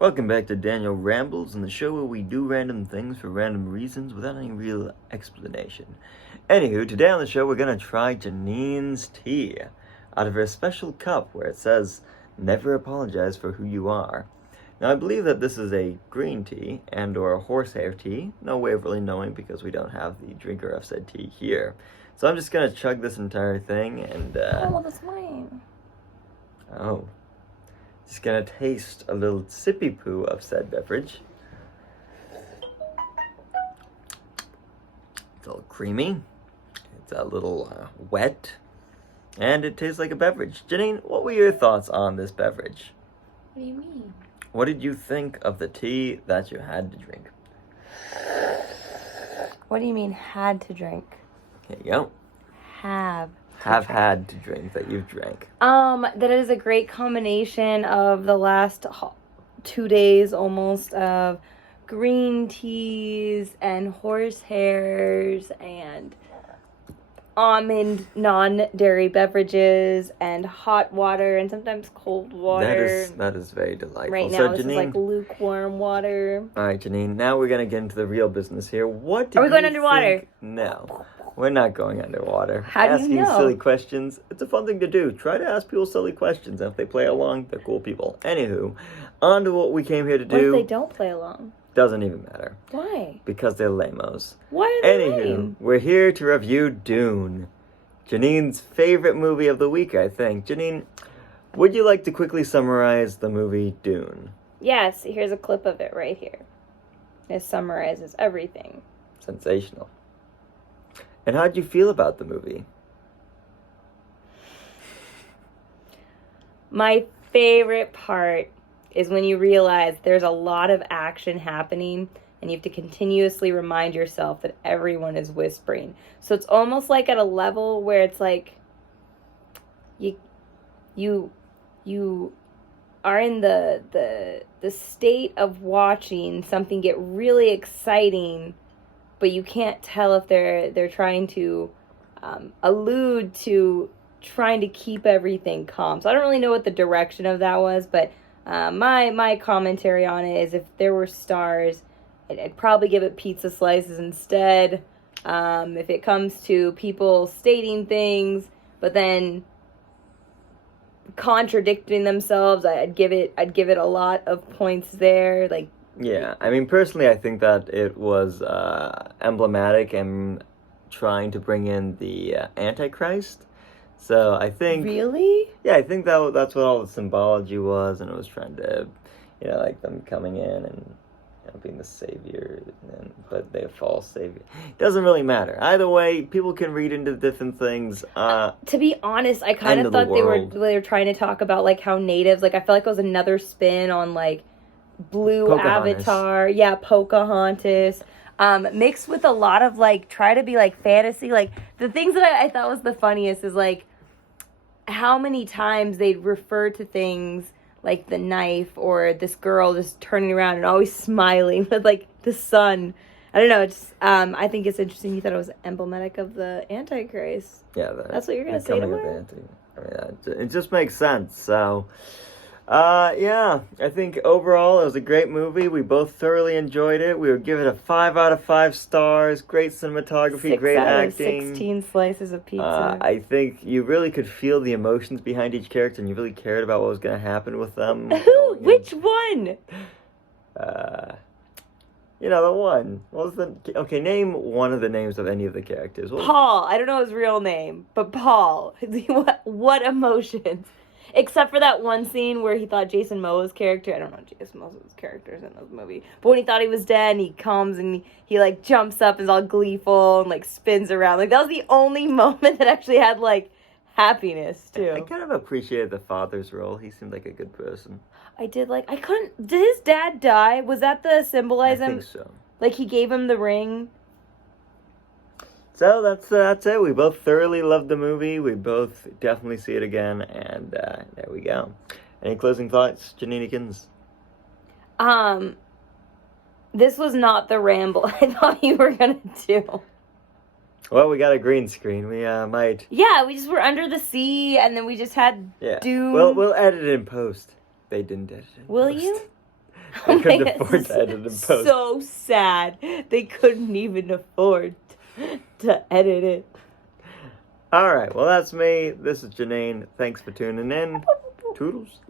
Welcome back to Daniel Rambles, and the show where we do random things for random reasons without any real explanation. Anywho, today on the show we're going to try Janine's tea out of her special cup where it says, "Never apologize for who you are." Now I believe that this is a green tea and or a horsehair tea. No way of really knowing because we don't have the drinker of said tea here. So I'm just going to chug this entire thing and Oh, that's mine. Oh. Just gonna taste a little sippy poo of said beverage. It's a little creamy. It's a little wet. And it tastes like a beverage. Janine, what were your thoughts on this beverage? What do you mean? What did you think of the tea that you had to drink? What do you mean had to drink? Here you go. Have Had to drink that you've drank. That is a great combination of the last 2 days almost of green teas and horsehairs and almond non-dairy beverages and hot water and sometimes cold water. That is very delightful. Right now, so, this Janine, is like lukewarm water. All right, Janine. Now we're gonna get into the real business here. What did Are we going you underwater? think? No, we're not going underwater. How do you Asking know? silly questions. It's a fun thing to do. Try to ask people silly questions, and if they play along, they're cool people. Anywho, on to what we came here to What do. if they don't play along? Doesn't even matter Why? because they're lamos. Why are they Anywho, lame? we're here to review Dune, Janine's favorite movie of the week, I think. Janine, would you like to quickly summarize the movie Dune? Yes, here's a clip of it right here. It summarizes everything. Sensational. And how'd you feel about the movie? My favorite part is when you realize there's a lot of action happening and you have to continuously remind yourself that everyone is whispering. So it's almost like at a level where it's like you are in the state of watching something get really exciting, but you can't tell if they're trying to allude to trying to keep everything calm. So I don't really know what the direction of that was, but my commentary on it is if there were stars, I'd probably give it pizza slices instead. If it comes to people stating things, but then contradicting themselves, I'd give it a lot of points there. Like, Yeah, I mean, personally, I think that it was emblematic and trying to bring in the Antichrist. So I think... really? Yeah, I think that's what all the symbology was, and it was trying to, like them coming in and being the savior, but they're false savior. Doesn't really matter. Either way, people can read into different things. To be honest, I kind of thought they were trying to talk about like how natives, like I felt like it was another spin on like Blue Pocahontas. Avatar. Yeah, Pocahontas. Mixed with a lot of like try to be like fantasy. Like the things that I thought was the funniest is like how many times they'd refer to things like the knife or this girl just turning around and always smiling with like the sun. I don't know. It's I think it's interesting. You thought it was emblematic of the Antichrist. Yeah, That's what you're gonna say tomorrow? It just makes sense. So, yeah, I think overall it was a great movie. We both thoroughly enjoyed it. We would give it a 5 out of 5 stars. Great cinematography, 6 great out of acting. 16 slices of pizza. I think you really could feel the emotions behind each character, and you really cared about what was going to happen with them. Who? Which one? The one. What was the... Okay, name one of the names of any of the characters. Paul. I don't know his real name, but Paul. What emotions? Except for that one scene where he thought Jason Momoa's character... I don't know Jason Momoa's characters in this movie. But when he thought he was dead, and he comes and he like jumps up and is all gleeful and like spins around. Like that was the only moment that actually had like happiness too. I kind of appreciated the father's role. He seemed like a good person. Did his dad die? Was that the symbolize I him? think so. Like he gave him the ring? So that's it. We both thoroughly loved the movie. We both definitely see it again, and there we go. Any closing thoughts, Janinekins? This was not the ramble I thought you were gonna do. Well, we got a green screen. We might. Yeah, we just were under the sea, and then we just had Dune. We'll edit it in post. They didn't edit it in Will post. you? They Oh my couldn't God, afford to edit and post. so sad. They couldn't even afford to edit it. All right, well, that's me. This is Janine. Thanks for tuning in. Toodles.